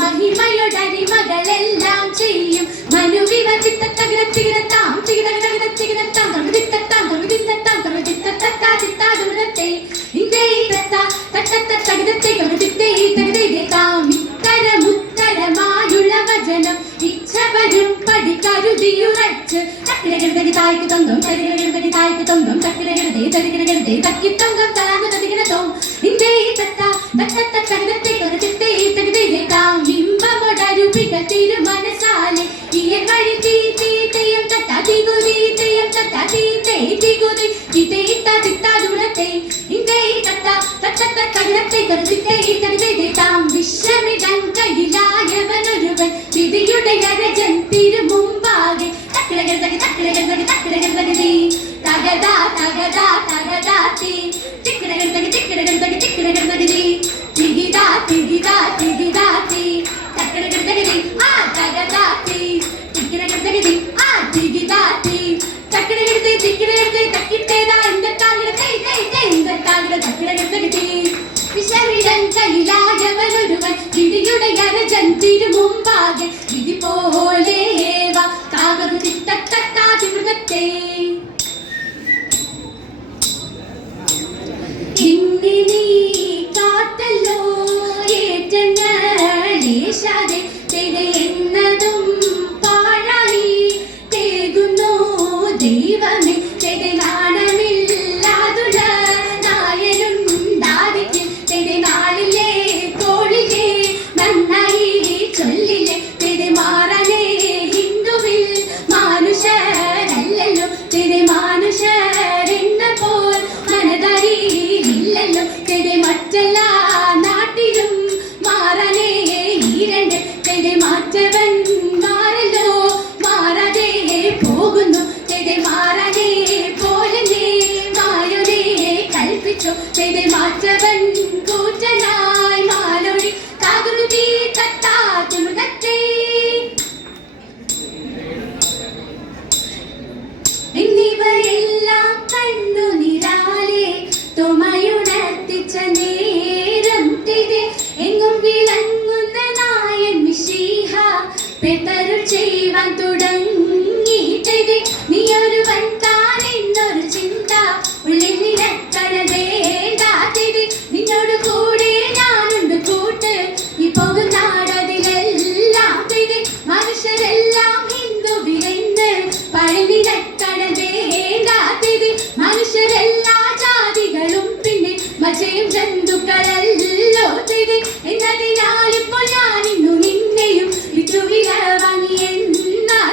മഹിമയോടരിമകളെല്ലാം ചെയ്യും മനുവിവചിത്താം ഇത്തരമുത്തരമായുള്ള വചനം ഇച്ഛവരും പടി കരുതിയുറച്ച് തായ്ക്ക് തൊങ്കം തായ്ക്ക് തൊങ്കം തക്കി തൊങ്കം താങ്ങ തതികിടത്തോ ഇന്ത്യ ബിംബമൊടരുപികൾ തിരുമനസാലെ ഇയൻ വഴി തീയം തത്തികുതി വിശ്രമിടം കയ്യിലായവനൊരുവൻ വിധിയുടെ അരജൻ തിരുമുമ്പാകെ തകതാ തകതാ തകതാ തീ തികിതാ തികിതാ തികിതാ തീ ആ തകതാ തീ ആ തികിതാ തീ വിഷമിടം കയ്യിലായവനൊരുവൻ വിധിയുടെ അരജൻ തിരുമുമ്പാകെ വിധി പോലെ മൃഗത്തെ ഇന്നിനി കാത്തല്ലോ ഏറ്റങ്ങളേശാതെ എന്നതും പാഴായി തേകുന്നു ദൈവമേ നാണമില്ലാതുള്ള നായരുണ്ടാതിക്കും നാളിലെ കോളിലെ നന്നായി ചൊല്ലിലെ മാറനെ ഹിന്ദുവിൽ മാനുഷരല്ലല്ലോ മാനുഷരെന്ന പോൽ മനതറിയില്ലല്ലോ മറ്റെല്ലാ നാട്ടിലും മാറനെ ഈരണ്ട് മാറ്റവൻ മാറല്ലോ മാറാതെ പോകുന്നു മാറനെ പോലെ മായൊരെ കൽപ്പിച്ചു മാറ്റവൻ കൂറ്റനായി മാലൊഴി കാകൃതി തട്ടാത്ത മൃഗത്തെ എന്നിവയെല്ലാം കണ്ണു നിരാലെ തുമയുണർത്തിച്ച നേരം തിരെ എങ്ങും വിളങ്ങുന്ന നായൻ മിശിഹ പെട്ടരുൾ ചെയ്യുവാൻ തുടങ്ങിയിട്ടേ നീ ഒരുവൻ താൻ എന്നൊരു ചിന്ത ഉള്ളിൽ നിനക്കണതേണ്ടാതെ നിന്നോട് കൂടെ ഞാനുണ്ട് കൂട്ട് നീ പോകുന്നാടതിലെല്ലാം മനുഷ്യരെല്ലാം ഹിന്ദുവിലെന്ന് പഴനിനക്കണതേണ്ടാതെ മനുഷ്യരെല്ലാ ജാതികളും പിന്നെ മജയും ജന്തുക്കളല്ലോ എന്നതിനാലിപ്പോൾ ഞാൻ ഇന്നു നിന്നെയും വിട്ടുവില വാങ്ങി എന്നാൽ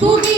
പുകി